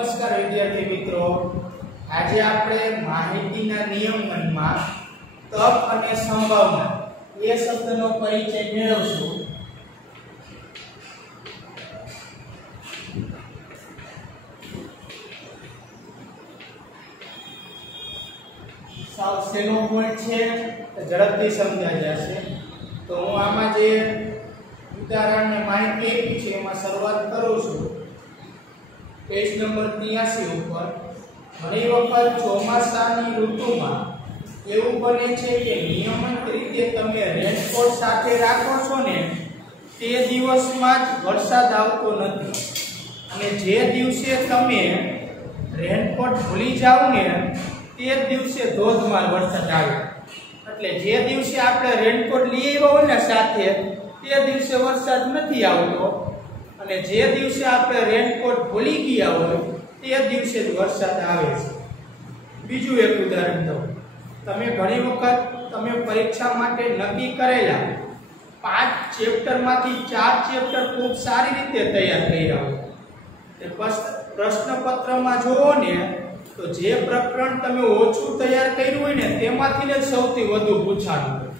નમસ્કાર વિદ્યાર્થી મિત્રો, આજે આપણે માહિતીના નિયમનમાં તક અને સંભાવના એ શબ્દનો પરિચય મેળવશું. સાવ સહેલો પોઈન્ટ છે, ઝડપથી સમજાઈ જશે. તો હું આમાં જે ઉદાહરણને માહિતી આપી છે એમાં શરૂઆત કરું છું. પેજ નંબર 83 ઉપર ઘણી વખત ચોમાસાની ઋતુમાં એવું બને છે કે નિયમિત રીતે તમે રેનકોટ સાથે રાખો છો ને તે દિવસમાં જ વરસાદ આવતો નથી, અને જે દિવસે તમે રેનકોટ ભૂલી જાઓ ને તે દિવસે ધોધમાર વરસાદ આવે. એટલે જે દિવસે આપણે રેનકોટ લઈ આવ્યા હોય ને સાથે તે દિવસે વરસાદ નથી આવતો, અને જે દિવસે આપણે રેનકોટ ભૂલી ગયા હોય તે દિવસે જ વરસાદ આવે છે. બીજું એક ઉદાહરણ દઉં. તમે ઘણી વખત તમે પરીક્ષા માટે નક્કી કરેલા 5 ચેપ્ટરમાંથી 4 ચેપ્ટર ખૂબ સારી રીતે તૈયાર કર્યા હોય. તે પ્રશ્નપત્રમાં જોવો ને તો જે પ્રકરણ તમે ઓછું તૈયાર કર્યું હોય ને તેમાંથી જ સૌથી વધુ પૂછાતું હોય.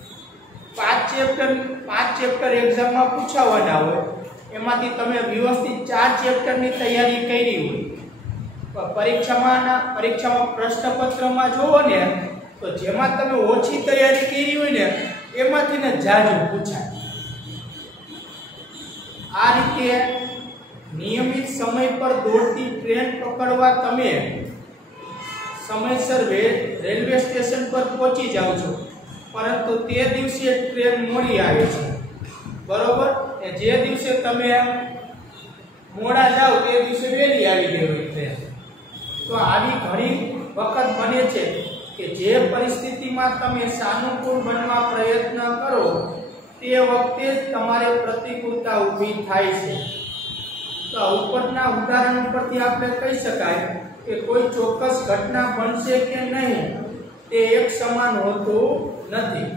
5 ચેપ્ટર એક્ઝામમાં પૂછાવાના હોય, એમાંથી તમે વ્યવસ્થિત 4 ચેપ્ટરની તૈયારી કરી હોય. પરીક્ષામાં પ્રશ્નપત્રમાં જોવો ને તો જેમાં તમે ઓછી તૈયારી કરી હોય ને એમાંથી ને જાજુ પૂછાય. આ રીતે નિયમિત સમય પર દોડતી ટ્રેન પકડવા તમે સમયસર રેલવે સ્ટેશન પર પહોંચી જાઓ છો, પરંતુ તે દિવસે ટ્રેન મોડી આવે છે, બરોબર? જે દિવસે તમે મોડા જાઓ તે દિવસે વહેલી આવી ગઈ હોય ટ્રેન. તો આવી ઘણી વખત બને છે કે જે પરિસ્થિતિમાં તમે સાનુકૂળ બનવા પ્રયત્ન કરો તે વખતે જ તમારે પ્રતિકૂળતા ઊભી થાય છે. તો ઉપરના ઉદાહરણ પરથી આપણે કહી શકાય કે કોઈ ચોક્કસ ઘટના બનશે કે નહીં તે એક સમાન હોતું નથી.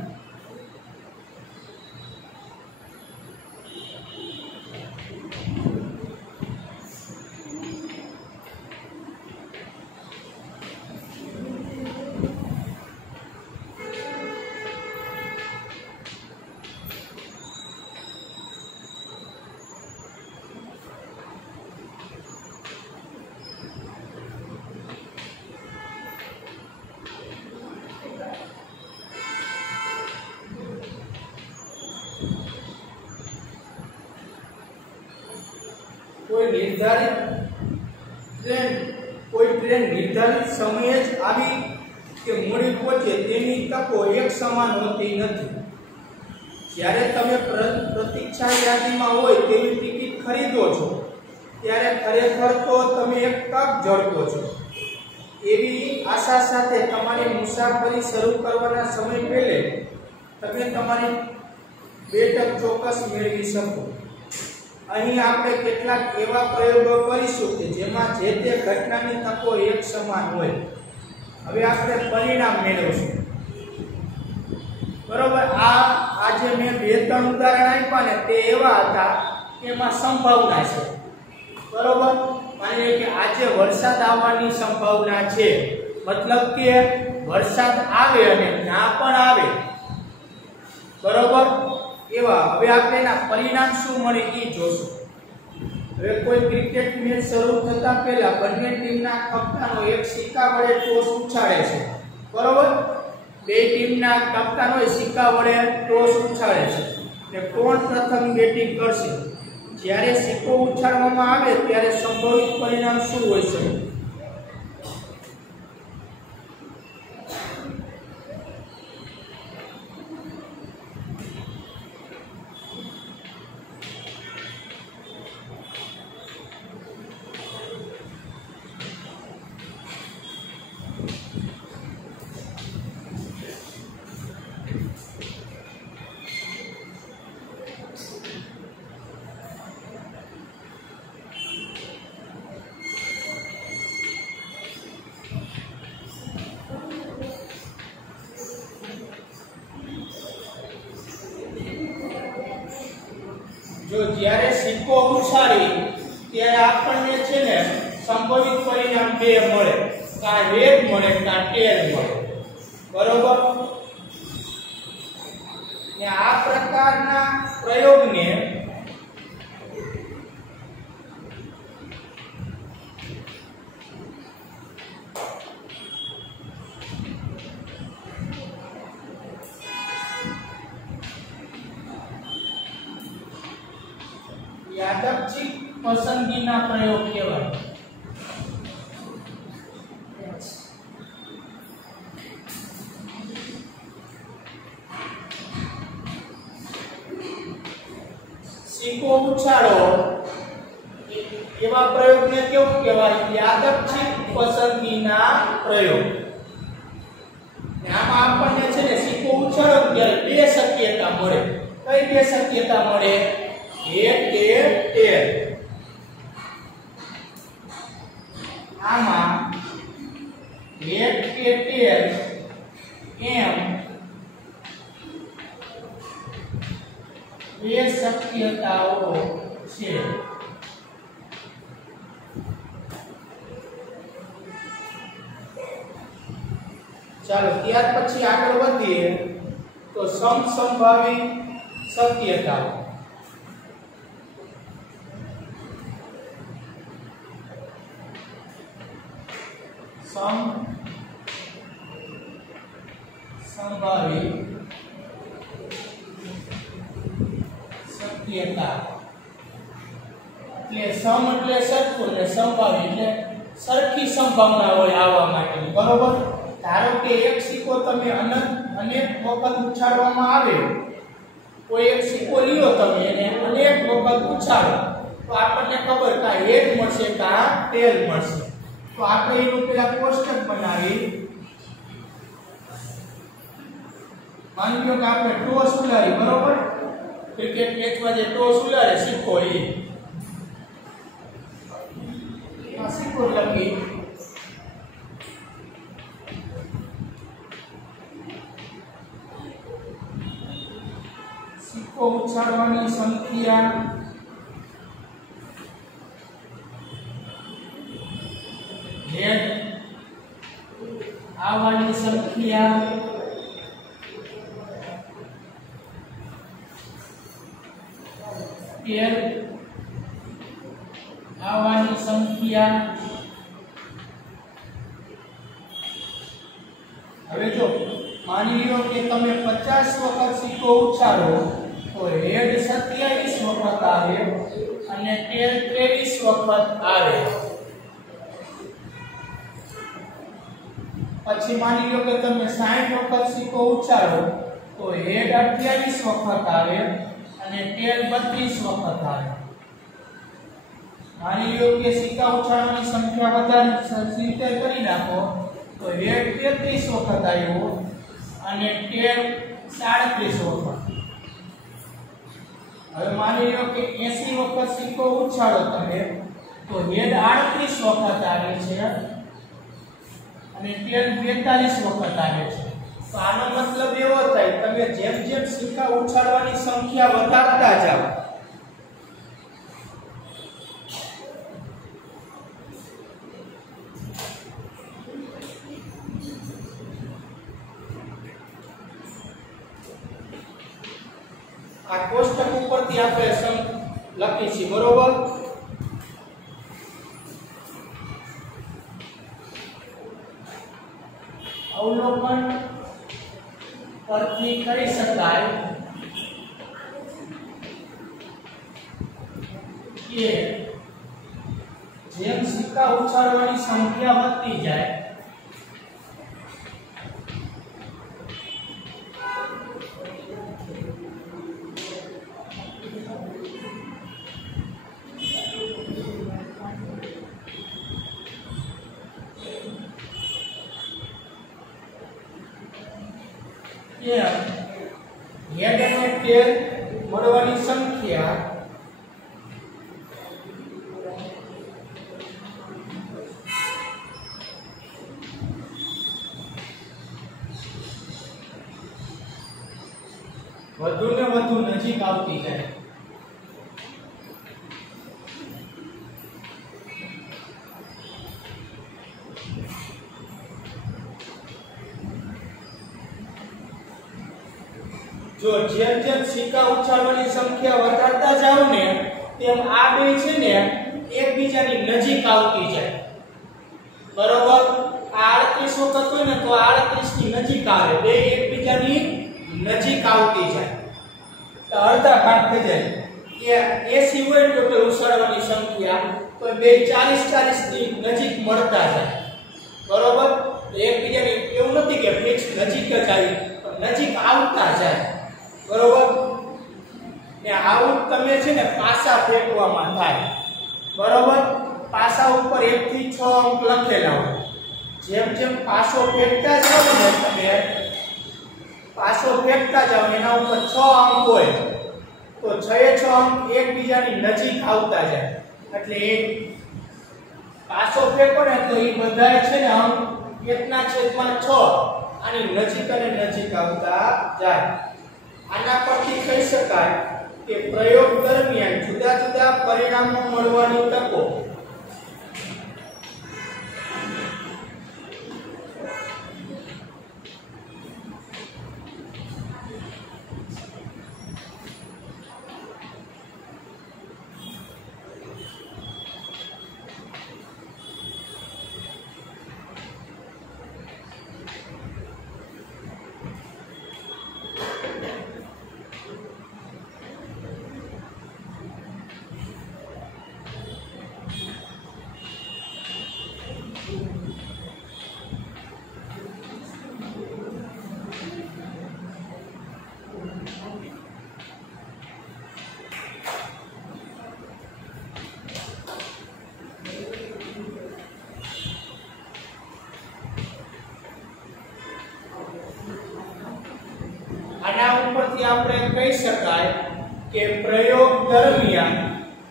કોઈ ટ્રેન નિર્ધારિત સમયે જ આવી કે મોડી પહોંચે તેની તકો એક સમાન હોતી નથી. જ્યારે તમે પ્રતીક્ષા યાદીમાં હોય તેવી ટિકિટ ખરીદો છો ત્યારે ખરેખર તો તમે એક તક ઝડપો છો. એવી આશા સાથે તમારી મુસાફરી શરૂ કરવાના સમય પહેલે તમે તમારી 2 તક ચોક્કસ મેળવી શકો. અહીં આપણે કેટલાક એવા પ્રયોગો કરીશું કે જેમાં જે તે ઘટનાની તકો એક સમાન હોય. હવે આપણે પરિણામ મેળવશું, બરોબર? આ જે મેં 2-3 ઉદાહરણ આપ્યા ને તે એવા હતા કે એમાં સંભાવના છે, બરોબર? માની લો કે આજે વરસાદ આવવાની સંભાવના છે, મતલબ કે વરસાદ આવે અને ના પણ આવે, બરોબર? એવા હવે આપણે એના પરિણામ શું મળે એ જોશું. હવે કોઈ ક્રિકેટ મેચ શરૂ થતા પહેલા બંને ટીમના કપ્તાનો એક સિક્કા વડે ટોસ ઉછાળે છે, બરોબર? 2 ટીમના કપ્તાનો સિક્કા વડે ટોસ ઉછાળે છે ને કોણ પ્રથમ બેટિંગ કરશે. જ્યારે સિક્કો ઉછાળવામાં આવે ત્યારે સંભવિત પરિણામ શું હોઈ શકે? જો જ્યારે સિક્કો ઉછાળી ત્યારે આપણને છે ને संभवित परिणाम બે મળે, કા વેગ મળે કા ટેલ મળે, બરોબર। ને આ પ્રકારના પ્રયોગને यादृच्छिक पसंदगीना प्रयोग कहेवाय। सिक्को उछाळो एवा प्रयोगने केवुं कहेवाय? यादृच्छिक पसंदगीना प्रयोग। आमां आपणने छे ने सिक्को उछाळो त्यारे બે શક્યતા મળે। કઈ બે શક્યતા મળે? एक के टेल। आमा एक के टेल एम બે શક્યતાઓ છે। ચાલો ત્યાર પછી આગળ વધીએ તો સમસંભાવી શક્યતાઓ। संभावी शक्यता એટલે સમ એટલે સરખું ને સંભાવી એટલે સરખી સંભાવના હોય આવવા માટે, બરોબર। ધારો કે એક સિક્કો તમે અનેક વખત ઉછાળવામાં આવે, કોઈ એક સિક્કો લ્યો તમે એને અનેક વખત ઉછાળો તો આપણને ખબર કે હેડ મળશે કે ટેલ મળશે। तो આપણે એનું પેલા કોષ્ટક બનાવી, માની લો કે આપણે ટોસ ઉલારી, બરોબર। ક્રિકેટ મેચમાં જે ટોસ ઉલારે સિક્કો એ આ સિક્કો લખી સિક્કો ઉછાળવાની સંખ્યા हेड आवानी संख्या टेल आवानी संख्या। હવે જો માની લ્યો કે તમે 50 વખત સિક્કો ઉછાળો તો હેડ 27 વખત આવે અને ટેલ 23 વખત આવે। પછી માની લો કે તમે 60 વખત સિક્કો ઉછાળો તો હેડ 28 વખત આવે અને ટેલ 32 વખત આવે। માની લો કે સિક્કા ઉછાળવાની સંખ્યા વધારે 70 કરી નાખો તો હેડ 33 વખત આવ્યો અને ટેલ 37 વખત। હવે માની લો કે 80 વખત સિક્કો ઉછાળો તમે તો હેડ 38 વખત આવે છે અને ટેલ 42 વખત આવે છે। તો આનો મતલબ એવો થાય તમે જેમ જેમ સિક્કા ઉછાળવાની સંખ્યા વધારતા જાઓ આ કોષ્ટક ઉપરથી આપણે લખી છે, બરોબર। अवलोकन परથી કરી શકાય કે જેમ સિક્કા ઉછાળવાની સંખ્યા વધતી જાય हेड અને ટેલ મળવાની સંખ્યા વધુ ને વધુ નજીક આવતી જાય। જો જેમ જેમ સિક્કા ઉછાળવાની સંખ્યા વધારતા જાવ ને તેમ આ બે છે ને એકબીજાની નજીક આવતી જાય બરોબર આ 38 વખત હોય ને તો 38 ની નજીક આવે બે એકબીજાની નજીક આવતી જાય તો અડધા ભાગ થઈ જાય કે 80 હોય તો કે ઉછાળવાની સંખ્યા તો બે 40 ની નજીક મળતા જાય બરોબર તો એકબીજાની એવું નથી કે ફિક્સ નજીક જ આવી પણ નજીક આવતા જાય બરોબર ને આવું તમે છે ને પાસા ફેંકવામાં થાય બરોબર પાસા ઉપર 1 થી 6 અંક લખેલા હોય જેમ જેમ પાસો ફેંકતા જાવ ને તમે પાસો ફેંકતા જાવ એના ઉપર 6 અંક હોય તો 6 અંક એકબીજાની નજીક આવતા જાય એટલે એ પાસો ફેંકો ને તો એ બધાય છે ને અંક 1/6 આની નજીક અને નજીક આવતા જાય આના પરથી કહી શકાય કે પ્રયોગ દરમિયાન જુદા જુદા પરિણામો મળવાની તકો આના ઉપરથી આપણે કહી શકાય કે પ્રયોગ દરમિયાન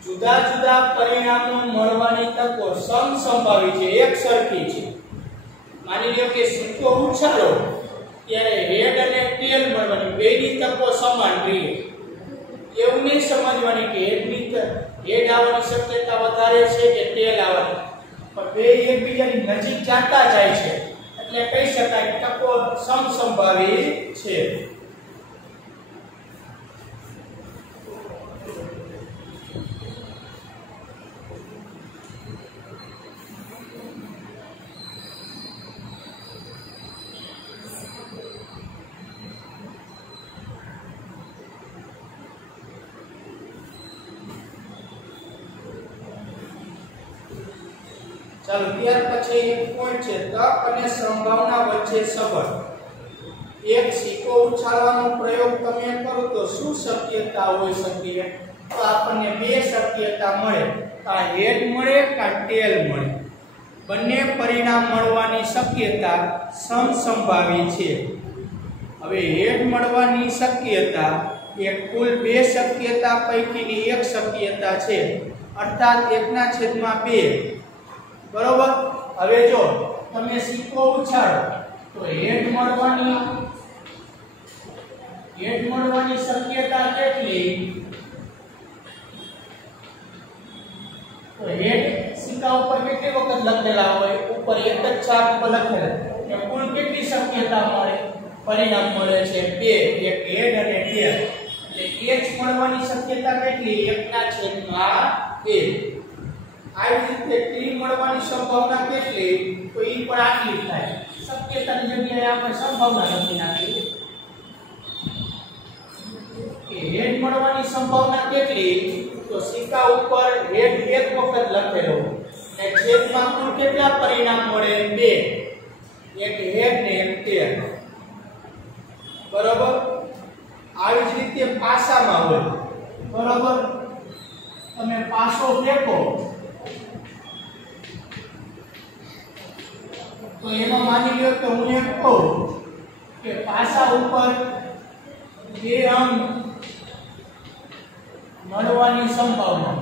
જુદા જુદા પરિણામો મળવાની તકો સમસંભાવી છે એક સરખી છે માની લો કે સિક્કો ઉછાળો ત્યારે હેડ અને ટેલ મળવાની બેની તકો સમાન રહે એવું નહીં સમજવાની કે હેડ આવવાની શક્યતા વધારે છે કે ટેલ આવવાની પણ બે એકબીજાની નજીક જતા જાય છે એટલે કહી શકાય તકો સમસંભાવી છે ચાલો ત્યાર પછી એક પોઈન્ટ છે તક અને સંભાવના વચ્ચે સંબંધ એક સિક્કો ઉછાળવાનો પ્રયોગ તમે કરો તો શું શક્યતા હોઈ શકે તો આપણને બે શક્યતા મળે કા હેડ મળે કા ટેલ મળે બંને પરિણામ મળવાની શક્યતા સમસંભાવી છે હવે હેડ મળવાની શક્યતા એ કુલ બે શક્યતા પૈકીની એક શક્યતા છે અર્થાત 1/2 બરોબર હવે જો તમે સિક્કો ઉછાળો તો હેડ મળવાની શક્યતા કેટલી તો હેડ સિક્કા ઉપર કેટલી વખત લખેલા હોય ઉપર એક જ છાપ પર લખેલા કે કુલ કેટલી શક્યતા મળે પરિણામ મળે છે 2 એક હેડ અને ટેલ એટલે h મળવાની શક્યતા કેટલી 1/2 આવી રીતે ટી મળવાની સંભાવના કેટલી તો ઈ પણ આટલી થાય શક્યતાની જગ્યાએ આપણે સંભાવના લખી નાખીએ કે હેડ મળવાની સંભાવના કેટલી તો સિક્કા ઉપર હેડ એક વખત લખેલો અને છેદમાં કુલ કેટલા પરિણામ મળે 2 એક હેડ ને એક ટેલ બરોબર આવી જ રીતે પાસામાં હોય બરોબર તમે પાસો ફેંકો તો એમાં માની લો કે હું એમ કહું કે પાસા ઉપર 2 અંક મળવાની સંભાવના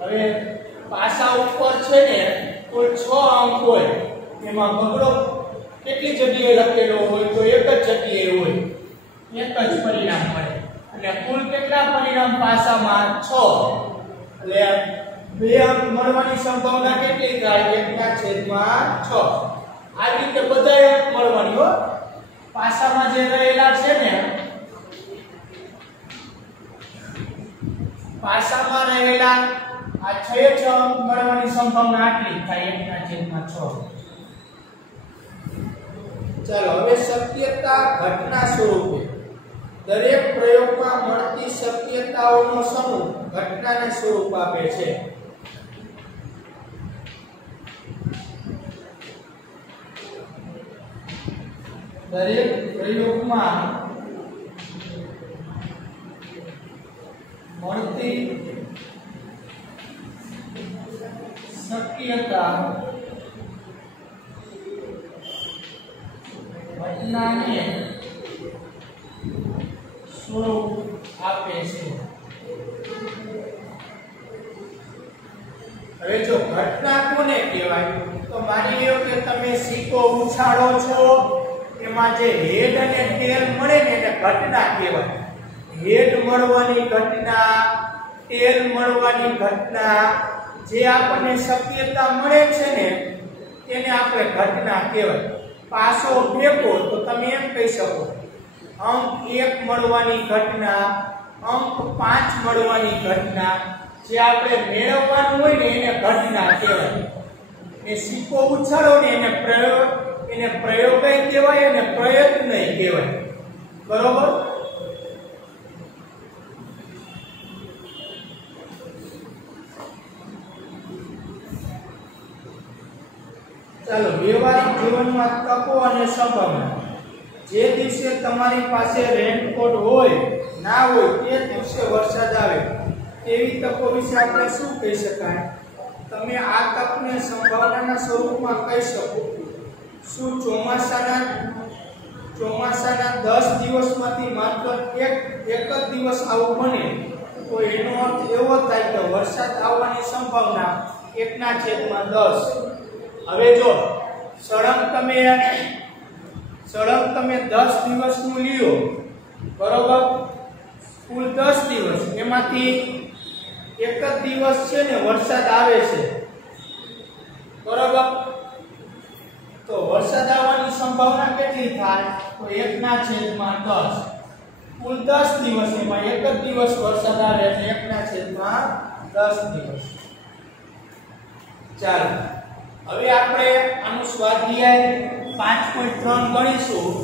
હવે પાસા ઉપર છે ને કુલ 6 અંક હોય એમાં બગડો કેટલી જગ્યાએ લખેલો હોય તો એક જ જગ્યાએ હોય એક જ પરિણામ મળે અને કુલ કેટલા પરિણામ પાસામાં 6 એટલે 2 અંક મળવાની સંભાવના કેટલી થાય 1/6 આવી રીતે બધાએ મળવાની હો પાસામાં જે રહેલા છે ને પાસામાં રહેલા આ 6 અંક મળવાની સંભાવના આટલી થાય 1/6. ચાલો હવે શક્યતા ઘટના સ્વરૂપે દરેક પ્રયોગમાં મળતી શક્યતાઓનો સમૂહ ઘટનાને સ્વરૂપ આપે છે. દરેક પ્રયોગમાં મળતી શક્યતા ઘટનાને સ્વરૂપ આપે છે. હવે જો ઘટના કોને કહેવાય તો માની લો કે તમે સિક્કો ઉછાળો છો એમાં જે હેડ અને ટેલ મળે ને એને ઘટના કહેવાય. હેડ મળવાની ઘટના, ટેલ મળવાની ઘટના, જે આપણને શક્યતા મળે છે ને તેને આપણે ઘટના કહેવાય. પાસો ફેંકો તો તમે એમ કહી શકો અંક 1 મળવાની ઘટના, અંક 5 મળવાની ઘટના, જે આપણે મેળવવાનું હોય ને એને ઘટના કહેવાય. એ સિક્કો ઉછાળો ને એને પ્રયોગ કહેવાય અને પ્રયત્ન કહેવાય. બરોબર? ચાલો વ્યવહારિક જીવનમાં તકો અને સંભાવના. જે દિવસે તમારી પાસે રેનકોટ હોય ના હોય તે દિવસે વરસાદ આવે તેવી તકો વિશે આપણે શું કહી શકાય? તમે આ તકને સંભાવનાના સ્વરૂપમાં કહી શકો. શું ચોમાસાના 10 દિવસમાંથી માત્ર એક જ દિવસ આવું બને તો એનો અર્થ એવો થાય કે વરસાદ આવવાની સંભાવના 1/10. હવે જો સળંગ તમે 10 દિવસનું લ્યો, બરોબર? કુલ 10 દિવસ, એમાંથી એક જ દિવસ છે ને વરસાદ આવે છે, બરોબર? તો વરસાદ આવવાની સંભાવના કેટલી થાય? તો 1/10. કુલ 10 દિવસ, એમાં એક જ દિવસ વરસાદ આવે એટલે 1/10 દિવસ. ચાલો હવે આપણે આનું સ્વાધ્યાય 5.3 ગણીશું.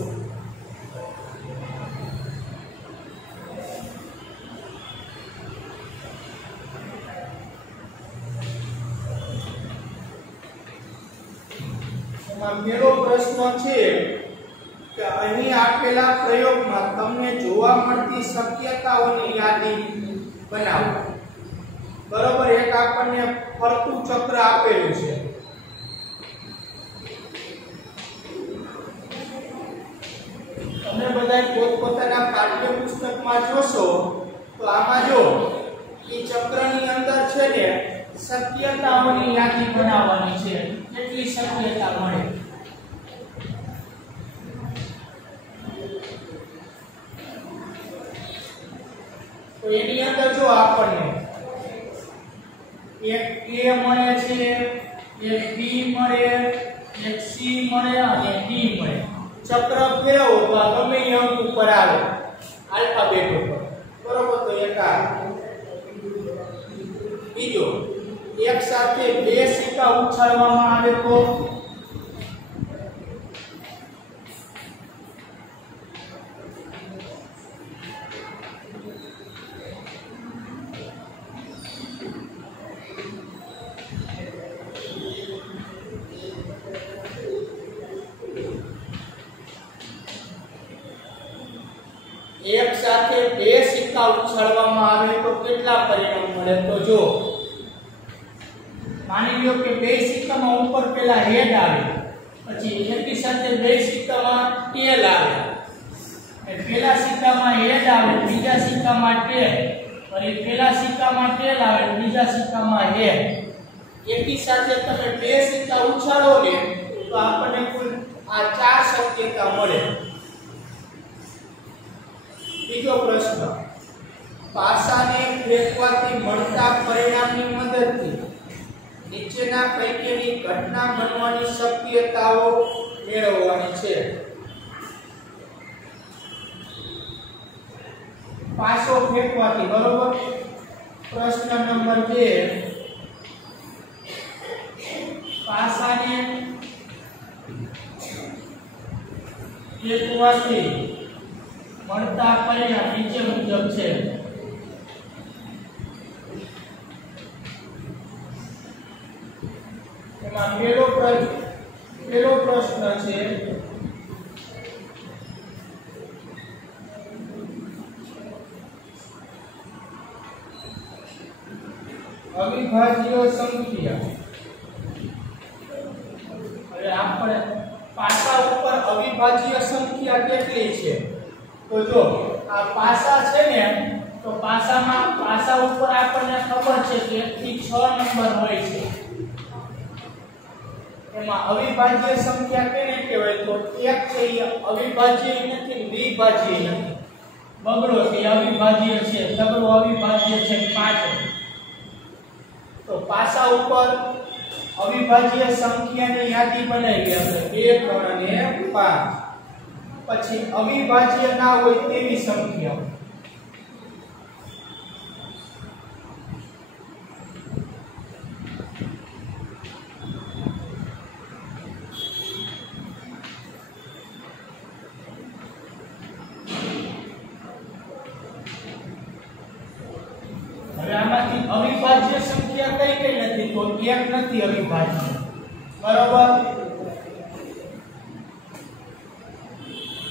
એમાં પહેલો પ્રશ્ન છે કે અહીં આપેલા પ્રયોગમાં તમને જોવા મળતી શક્યતાઓની યાદી બનાવો. બરોબર? એક આપણને ફરતું ચક્ર આપેલું છે. તમે બધા પોતપોતાના પાઠ્યપુસ્તકમાં જોશો તો આમાં જો એ ચક્રની અંદર છે ને શક્યતાઓની યાદી બનાવવાની છે. કેટલી શક્યતા મળે? તો એની અંદર જો આપણને એક A મળે છે, એક B મળે, એક C મળે અને D મળે. ચક્ર ફેરવો તો આ ગમે એ અંક ઉપર આવે આલ્ફાબેટ ઉપર, બરોબર? તો એક આ બીજો એક સાથે 2 સિક્કા ઉછાળવામાં આવે તો એક સાથે 2 સિક્કા ઉછાળવામાં આવે તો કેટલા પરિણામ મળે? તો જો માની લો કે 2 સિક્કામાં ઉપર પેલા હેડ આવે, પછી એકી સાથે 2 સિક્કામાં ટેલ આવે, અને પેલા સિક્કામાં હેડ આવે, બીજા સિક્કામાં ટેલ, અને પેલા સિક્કામાં ટેલ આવે, બીજા સિક્કામાં હેડ. એકી સાથે તમે 2 સિક્કા ઉછાળો ને તો આપણને કુલ આ 4 શક્યતા મળે. બીજો પ્રશ્ન, પાસાને ફેંકવાથી મળતા પરિણામની મદદથી નીચેના પૈકીની ઘટના બનવાની શક્યતાઓ મેળવવાની છે. પાસો ફેંકવાથી, બરોબર. પ્રશ્ન નંબર 2, પાસાને ફેંકવાથી મળતા પરિણામ નીચે મુજબ છે. એમાં પહેલો પ્રશ્ન છે અવિભાજ્ય સંખ્યા. હવે આપણે પાસા ઉપર અવિભાજ્ય સંખ્યા કેટલી છે? તો જો આ પાસા છે ને, તો પાસા ઉપર આપણને ખબર છે કે 1 થી 6 નંબર હોય છે. એમાં અવિભાજ્ય સંખ્યા કેને કહેવાય? તો 1 છે એ અવિભાજ્ય નથી, દ્વિભાજ્ય નથી. બગડો છે અવિભાજ્ય છે, તગડો અવિભાજ્ય છે 5. તો પાસા ઉપર અવિભાજ્ય સંખ્યાની યાદી બનાવી આપણે 2, 3 અને 5. પછી અવિભાજ્ય ના હોય તેવી સંખ્યા. હવે આમાંથી અવિભાજ્ય સંખ્યા કઈ નથી? તો 1 નથી અવિભાજ્ય, બરોબર.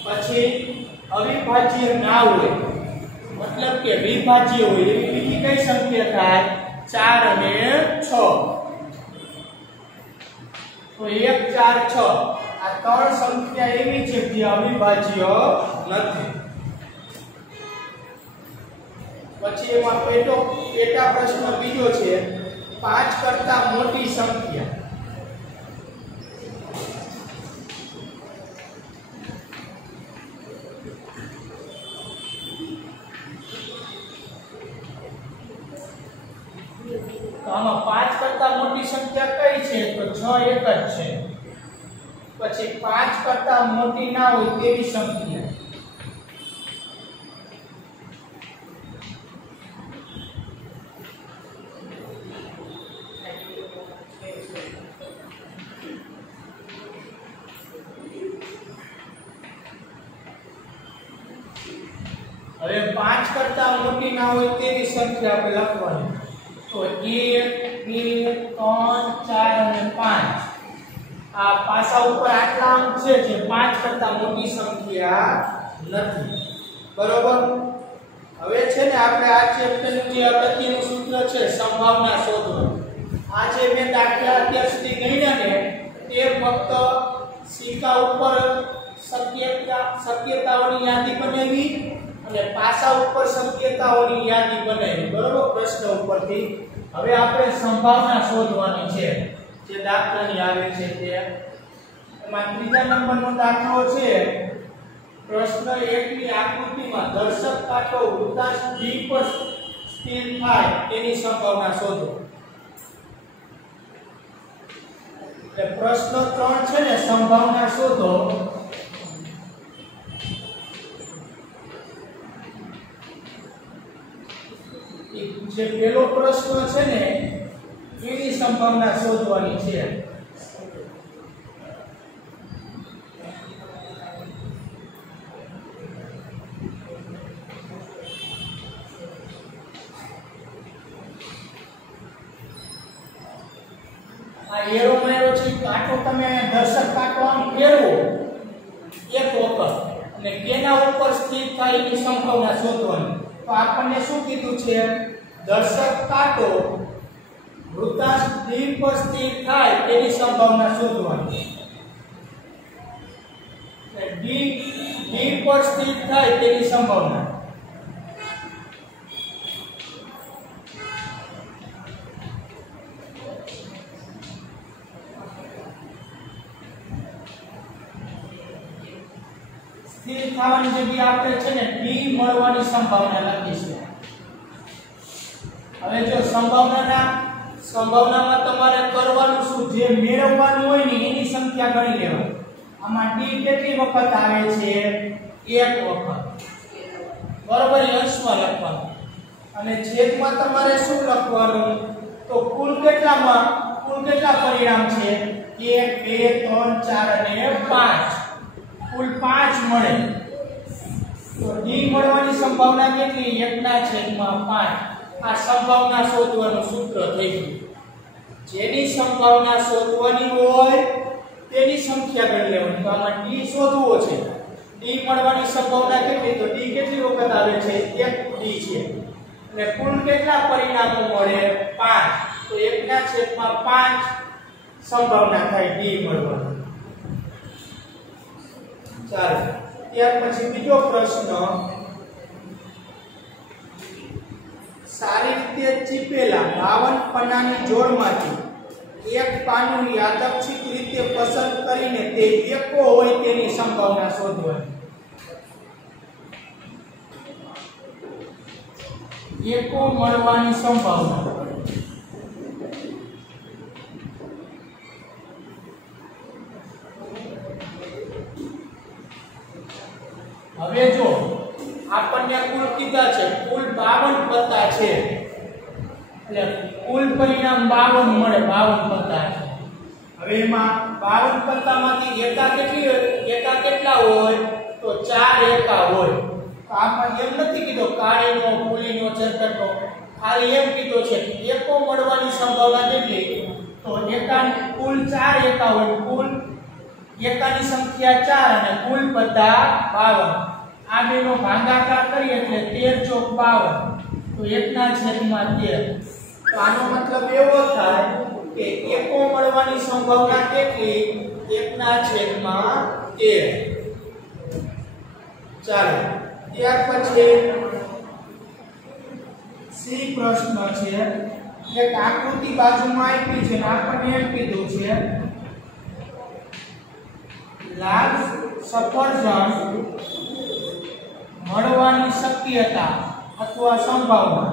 પછી અવિભાજ્ય ના હોય, મતલબ કે વિભાજ્ય હોય એવી બીજી કઈ સંખ્યા થાય? 4 અને 6. તો 1, 4, 6 આ ત્રણ સંખ્યા એવી છે જે અવિભાજ્ય નથી. પછી એમાં પેટા પ્રશ્ન બીજો છે 5 કરતા મોટી સંખ્યા. તો આમાં 5 કરતા મોટી સંખ્યા કઈ છે? તો 6 એક જ છે. પછી 5 કરતા મોટી ના હોય તેવી સંખ્યા. હવે 5 કરતા મોટી ના હોય તેવી સંખ્યા આપણે લખવાની. તો 1, 2, 3, 4 અને 5. આ પાસા ઉપર આટલા અંક છે જે 5 કરતા મોટી સંખ્યા નથી, બરોબર. હવે છે ને આપણે આ ચેપ્ટરનું જે અગત્યનું સૂત્ર છે સંભાવના શોધો. આ જે મેં દાખલા અત્યાર સુધી ગણ્યા ને તે ફક્ત સિક્કા ઉપર શક્યતાઓની યાદી બનાવી અને પાસા ઉપર શક્યતાઓની યાદી બનાવી, બરોબર, પ્રશ્ન ઉપરથી. હવે આપણે સંભાવના શોધવાની છે જે દાખલાની આવે છે તે. એમાં ત્રીજા નંબરનો દાખલો છે પ્રશ્ન 1 ની આકૃતિમાં દર્શક કાંટો વૃત્તાંશ D પર સ્થિર થાય તેની સંભાવના શોધો. એટલે પ્રશ્ન 3 છે ને સંભાવના શોધો. જે પહેલો પ્રશ્ન છે ને એની સંભાવના શોધવાની છે. આ એરો માર્યો છે, કાંટો તમે દર્શક કાંટો આમ ફેરવો એક વખત અને કેના ઉપર સ્થિત થાય એની સંભાવના શોધવાની. તો આપણને શું કીધું છે? દર્શક કાંટો વૃત્તાંશ D પર સ્થિર થાય તેની સંભાવના શોધવાની. D પર સ્થિર થાય તેની સંભાવના. સ્થિર થવાની જગ્યાએ આપણે છે ને D મળવાની સંભાવના લખીશું. હવે જો સંભાવનામાં તમારે કરવાનું શું? જે મેળવવાનું હોય ને એની સંખ્યા ગણી લેવાની. આમાં d કેટલી વખત આવે છે? એક વખત, બરોબર. અંશમાં લખવાનું અને છેદમાં તમારે શું લખવાનું? તો કુલ કેટલા પરિણામ છે? 1 2 3 4 અને 5, કુલ 5 મળે. તો d મળવાની સંભાવના કેટલી? 1/5. આ સંભાવના શોધવાનું સૂત્ર થઈ ગયું. જેની સંભાવના શોધવાની હોય તેની સંખ્યા ગણી લેવાની. તો આમાં d શોધવો છે. d મળવાની સંભાવના કેટલી? તો d કેટલી વખત આવે છે? 1d છે. અને કુલ કેટલા પરિણામો મળે? 5. તો 1/5 સંભાવના થાય d મળવાની. ચાલો, ત્યાર પછી બીજો પ્રશ્ન. સારી રીતે ચીપેલા 52 પાનાની જોડમાંથી એક પાનું યાદચ્છિક રીતે પસંદ કરીને તે એકો હોય તેની સંભાવના શોધવાની. એકો મળવાની સંભાવના. હવે જો આપણને કુલ કીધા છે, કુલ 52 પત્તા છે, એટલે કુલ પરિણામ 52 મળે. 52 પત્તા છે. હવે એમાં 52 પત્તામાંથી એકા કેટલા હોય? તો 4 એકા હોય. તો આપણે એમ નથી કીધો કાળીનો, ફૂલીનો, ચરકટનો, ખાલી એમ કીધો છે એકો મળવાની સંભાવના કેટલી? તો કુલ 4 એકા હોય. કુલ એકાની સંખ્યા 4 અને કુલ પત્તા 52. આ બેનો ભાગાકાર કરીએ એટલે 13 ચોક 52. તો 1/13. તો આનો મતલબ એવો થાય કે એકો મળવાની સંભાવના કેટલી? 1/13. ચાલો, ત્યાર પછી સી પ્રશ્ન છે. એક આકૃતિ બાજુમાં આપી છે અને આપણને એમ કીધું છે લાલ સફરજન મળવાની શક્યતા અથવા સંભાવના.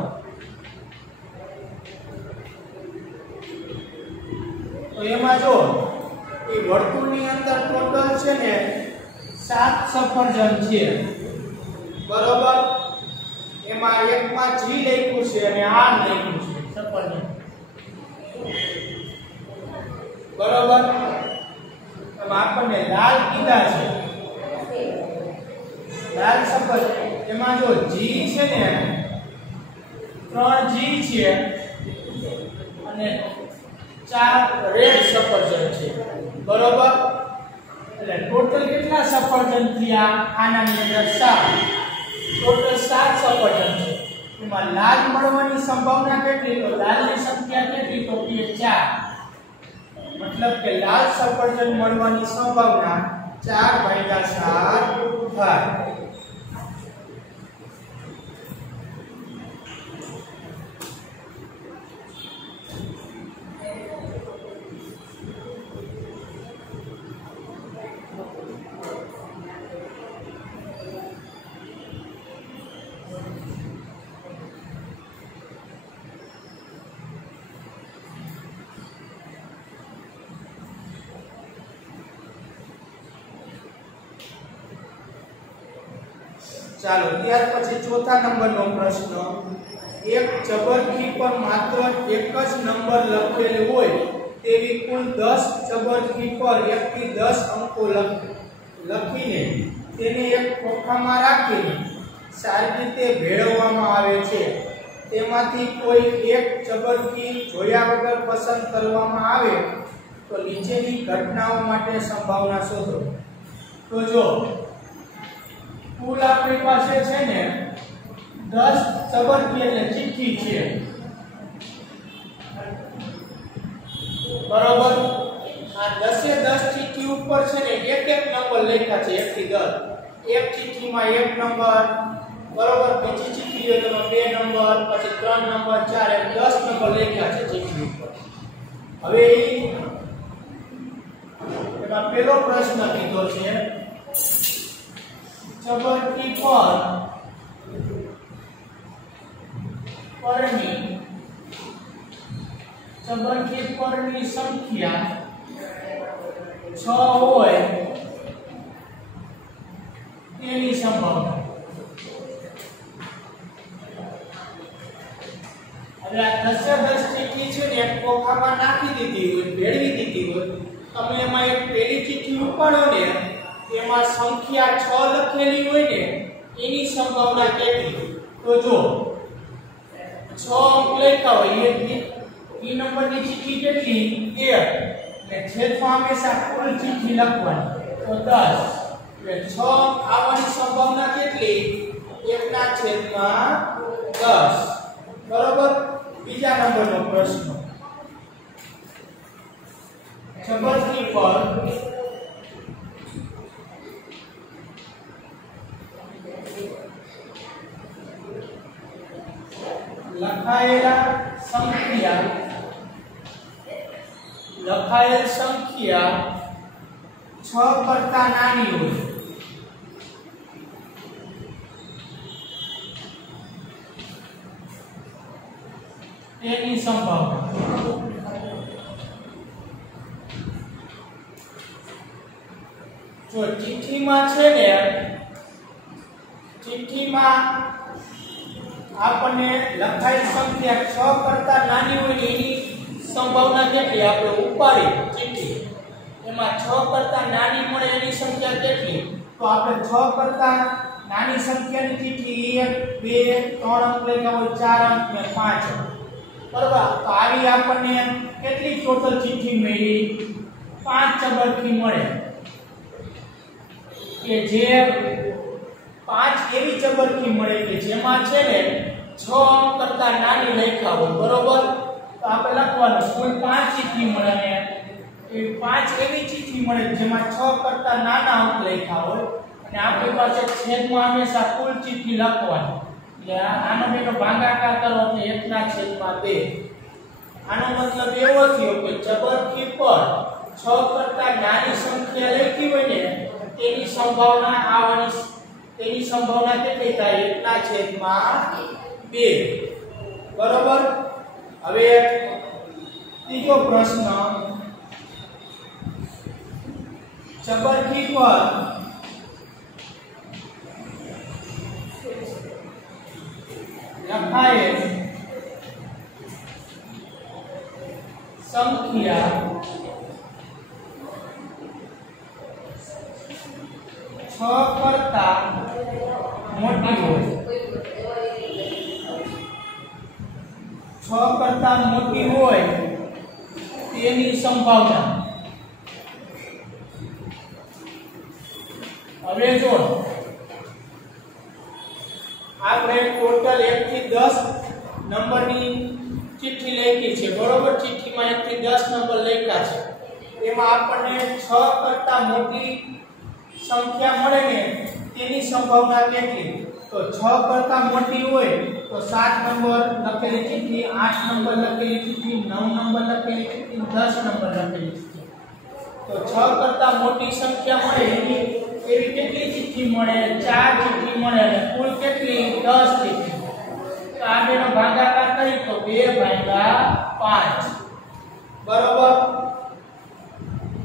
તો એમાં જો એ વર્તુળની અંદર ટોટલ છે ને 7 સફરજન છે, બરોબર. એમાં એકમાં G લખ્યું છે અને R લખ્યું છે સફરજન, બરોબર. એમાં આપણને લાલ કીધા છે, લાલ સફરજન. એમાં જો G છે ને 3 G છે અને 4 રેડ સફરજન છે, બરોબર. એટલે ટોટલ કેટલા સફરજન થયા? આનાની અંદર 7. ટોટલ 7 સફરજન છે. એમાં લાલ મળવાની સંભાવના કેટલી? તો લાલની સંખ્યા કેટલી? તો કે 4. મતલબ કે લાલ સફરજન મળવાની સંભાવના 4/7 થાય. ચાલો, ત્યાર પછી ચોથા નંબરનો પ્રશ્ન. એક ચબરખી પર માત્ર એક જ નંબર લખેલ હોય તેવી કુલ 10 ચબરખી પર 1 થી 10 અંકો લખીને તેને એક ખોખામાં રાખીને સારી રીતે ભેળવવામાં આવે છે. તેમાંથી કોઈ એક ચબરખી જોયા વગર પસંદ કરવામાં આવે તો નીચેની ઘટનાઓ માટે સંભાવના શોધો. તો જો કુલ આપણી પાસે છે ને 10 ચબરખી એટલે ચિઠ્ઠી છે, બરોબર. આ 10 ચિઠ્ઠી ઉપર છે ને એક નંબર લખ્યા છે 1 થી 10. એક ચિઠ્ઠીમાં 1 નંબર, બરોબર. બીજી ચિઠ્ઠી એમાં 2 નંબર, પછી 3 નંબર, 4 એમ 10 નંબર લખ્યા છે ચિઠ્ઠી ઉપર. હવે એમાં પહેલો પ્રશ્ન કીધો છે ચબરખી પરની સંખ્યા 6 હોય સંભાવના હવે આ 10 ચિઠ્ઠી છે ને એક ખોખામાં નાખી દીધી હોય ભેળવી દીધી હોય તમે એમાં એક પેલી ચિઠ્ઠી ઉપાડો ને એમાં સંખ્યા 6 લખેલી હોય ને એની સંભાવના કેટલી તો જો 6 અંક લખ્યા હોય એ નંબરની ચિઠ્ઠી કેટલી 1 ને છેદમાં હંમેશા કુલ ચિઠ્ઠી લખવાની તો 10 એટલે 6 આવવાની સંભાવના કેટલી 1/10 બરાબર બીજા નંબરનો પ્રશ્ન ચબરકી પર લખાયેલ સંખ્યા 6 કરતા નાની હોય તેની સંભાવના જો ચિઠ્ઠીમાં છે ને ચિઠ્ઠીમાં આપણને લખાયેલ સંખ્યા 6 કરતા નાની હોય એની સંભાવના કેટલી આપણે ઉપાડી ચિઠ્ઠી એમાં 6 કરતા નાની મળે એની સંખ્યા કેટલી તો આપણે 6 કરતા નાની સંખ્યાની ચિઠ્ઠી 1 2 3 અંક લખ્યા હોય 4 અંક ને 5 અંક બરાબર તો આવી આપણને કેટલી ટોટલ ચિઠ્ઠી મળી 5 ચબરકી મળે કે જે 5 એવી ચબરકી મળે કે જેમાં છે ને 6 અંક કરતા નાની લખ્યા હોય બરોબર તો આપણે લખવાનું કુલ 5 ચિઠ્ઠી મળે ને એ 5 એવી ચિઠ્ઠી મળે જેમાં 6 કરતા નાના અંક લખ્યા હોય અને આપણી પાસે છેદમાં હંમેશા કુલ ચિઠ્ઠી લખવાની એટલે આનો બેનો ભાગાકાર કરો એટલે 1/2 આનો મતલબ એવો થયો કે ચબરકી પર 6 કરતા નાની સંખ્યા લખી હોય ને તેની સંભાવના આવવાની તેની સંભાવના કેટલી થાય 1/2 બરાબર હવે ત્રીજો પ્રશ્ન ચબરકી પર લખાયેલ સંખ્યા 6 કરતા મોટી હોય 6 કરતા મોટી હોય તેની સંભાવના હવે જો આપણે ટોટલ 1 થી 10 નંબરની ચિઠ્ઠી લખી છે બરોબર ચિઠ્ઠીમાં 1 થી 10 નંબર લખ્યા છે એમાં આપણને 6 કરતા મોટી સંખ્યા મળે ને તેની સંભાવના કેટલી તો 6 કરતા મોટી હોય તો 7 નંબર લખેલી ચિઠ્ઠી 8 નંબર લખેલી ચિઠ્ઠી 9 નંબર લખેલી ચિઠ્ઠી 10 નંબર લખેલી ચિઠ્ઠી તો 6 કરતા મોટી સંખ્યા મળે એવી કેટલી ચિઠ્ઠી મળે 4 ચિઠ્ઠી મળે અને કુલ કેટલી 10 ચિઠ્ઠી તો આ બેનો ભાગાકાર કરી તો 2/5 બરાબર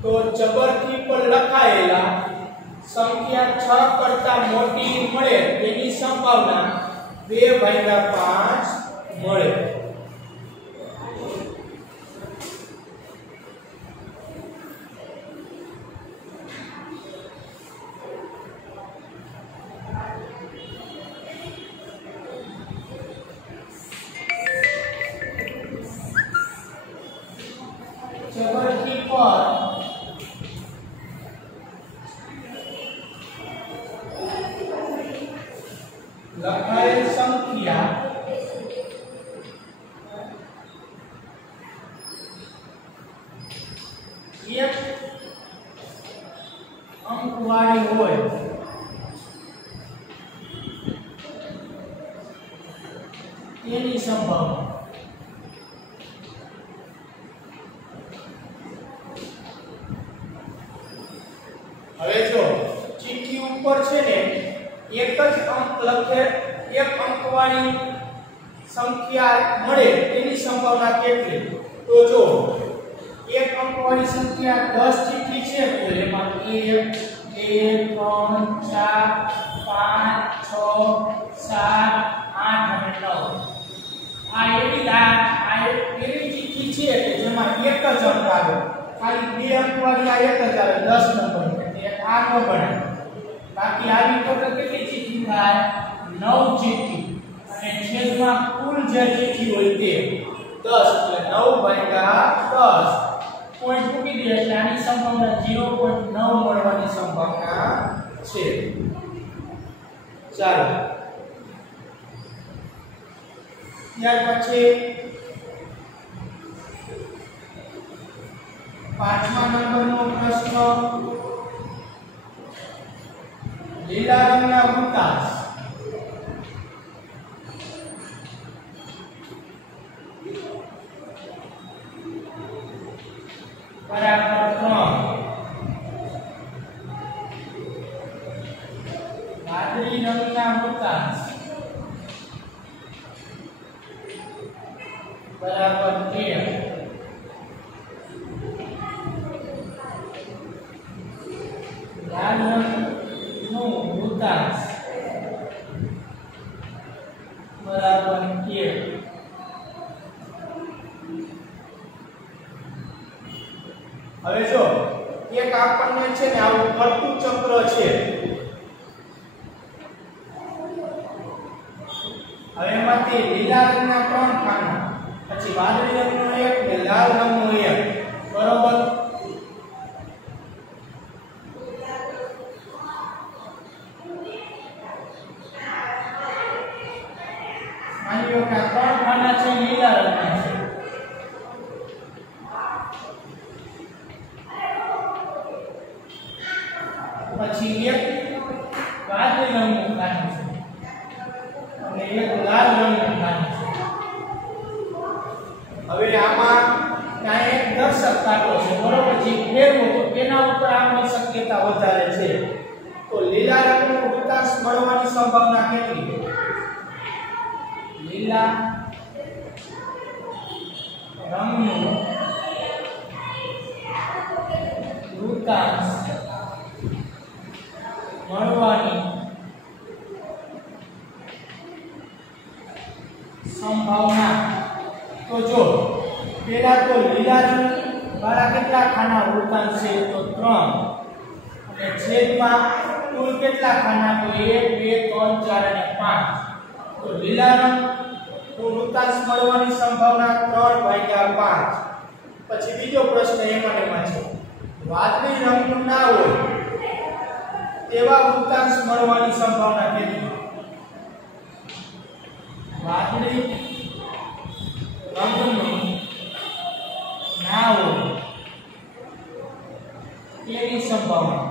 તો ચબરકી પર લખાયેલા સંખ્યા 6 કરતા મોટી મળે તેની સંભાવના 2/5 મળે ચબરકી પર લખાયેલ સંખ્યા 1 અંકવાળી હોય તેની સંભાવના હવે જો ચિઠ્ઠી ઉપર છે ને એક જ અંક લખે 1 અંકવાળી સંખ્યા મળે તેની સંભાવના કેટલી તો જો 1 અંકવાળી સંખ્યા 10 ચિઠ્ઠી છે તો એમાં 1 2 3 4 5 5 6 7 8 અને 9 આ એવી ચિઠ્ઠી છે કે જેમાં એક જ અંક આવે ખાલી બે અંક વાળી આ એક જ આવે 10 નંબર એટલે આ નો ગણાય બાકી આવી ટોટલ કેટલી ચિઠ્ઠી થાય 9 ચિઠ્ઠી અને છેદમાં કુલ જે ચિઠ્ઠી હોય તે 10 એટલે 9 ભાગ્યા 10 પોઈન્ટ મૂકી દે એટલે આની સંભાવના 0.9 મળવાની સંભાવના છે ચાલો ત્યાર પછી 5મા નંબરનો પ્રશ્ન લીલા રંગના વૃત્તાંશ બરાબર 3 વાદળી રંગના વૃત્તાંશ બરાબર 13 લાલ રંગનું વૃત્તાંશ બરાબર 1 હવે જો એક આપણને છે ને આવું ફરતું ચક્ર છે હવે એમાંથી લીલા રંગના 3 ખાના પછી વાદળી રંગનો 1 ને લાલ રંગનો 1 બરોબર માની લો કે 3 ખાના છે લીલા રંગના છે પછી એક વાદળી રંગનું ખાનું છે અને એક લાલ રંગનું ખાનું છે હવે આમાં ત્યાં એક દર્શક કાંટો છે બરોબર જે ફેરવો તો તેના ઉપર આવવાની શક્યતા વધારે છે તો લીલા રંગનું વૃત્તાંશ મળવાની સંભાવના કેટલી લીલા રંગનું વૃત્તાંશ મળવાની સંભાવના તો જો પેલા તો લીલા રંગ વાળા કેટલા ખાના વૃત્તાંશ છે તો 3 અને છેદમાં કુલ કેટલા ખાના તો 1 2 3 4 અને 5 તો લીલા રંગ વૃત્તાંશ મળવાની સંભાવના 3/5 પછી બીજો પ્રશ્ન એમાં છે વાદળી રંગનું ના હોય તેવા વૃત્તાંશ મળવાની સંભાવના કેટલી વાદળી રંગનું ના હોય તેની સંભાવના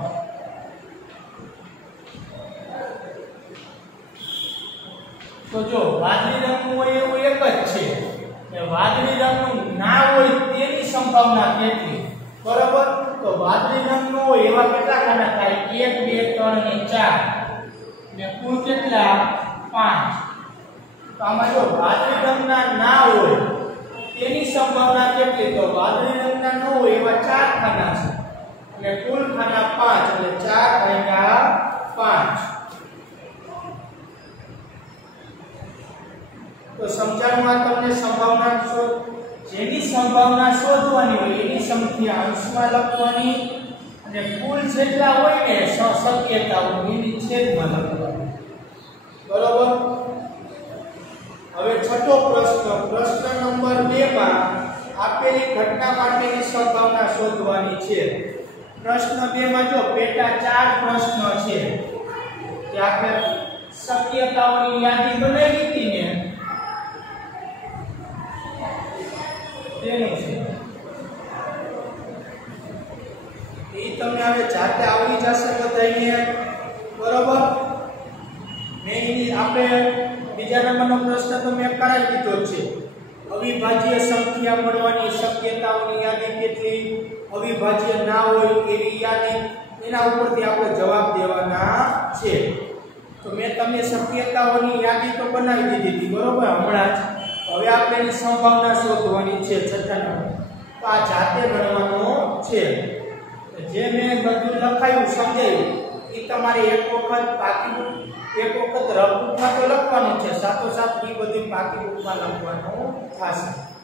તો જો વાદળી રંગનું હોય એવું એક જ છે કે વાદળી રંગનું ના હોય તેની સંભાવના કેટલી બરાબર તો વાદળી રંગનું હોય એવા કેટલા ખાના થાય 1 2 3 અને 4 ને કુલ કેટલા 5 તો આમાં જો વાદળી રંગના ના હોય તેની સંભાવના કેટલી તો વાદળી રંગના ન હોય એવા 4 ખાના છે અને કુલ ખાના 5 એટલે 4/5 તો સમજાવવામાં તમને સંભાવના જેની સંભાવના શોધવાની હોય એની સંખ્યા અંશમાં લખવાની અને કુલ જેટલા હોય ને શક્યતાઓ એની છેદમાં લખવાની બરોબર હવે છઠ્ઠો પ્રશ્ન નંબર 2 માં આપેલી ઘટના માટેની સંભાવના શોધવાની છે પ્રશ્ન 2 માં જો પેટા 4 પ્રશ્ન છે કે આપણે શક્યતાઓની યાદી બનાવી હતી ને તેનું છે એ તમને હવે જાતે આવડી જશે બધાને બરોબર આપણે બીજા નંબરનો પ્રશ્ન તો મેં કરાવી દીધો છે અવિભાજ્ય સંખ્યા મળવાની શક્યતાઓની યાદી કેટલી અવિભાજ્ય ના હોય એવી યાદી એના ઉપરથી આપણે જવાબ દેવાના છે તો મેં તમને શક્યતાઓની યાદી તો બનાવી દીધી હતી બરોબર હમણાં જ હવે આપણે એની સંભાવના શોધવાની છે છઠ્ઠા નંબર તો આ જાતે ગણવાનો છે જે મેં બધું લખાયું સમજાયું એ એ તમારે એક વખત પાકી બુક એક વખત રફ બુકમાં તો લખવાનું છે, સાથોસાથ એ બધી પાકી બુકમાં લખવાનું થશે।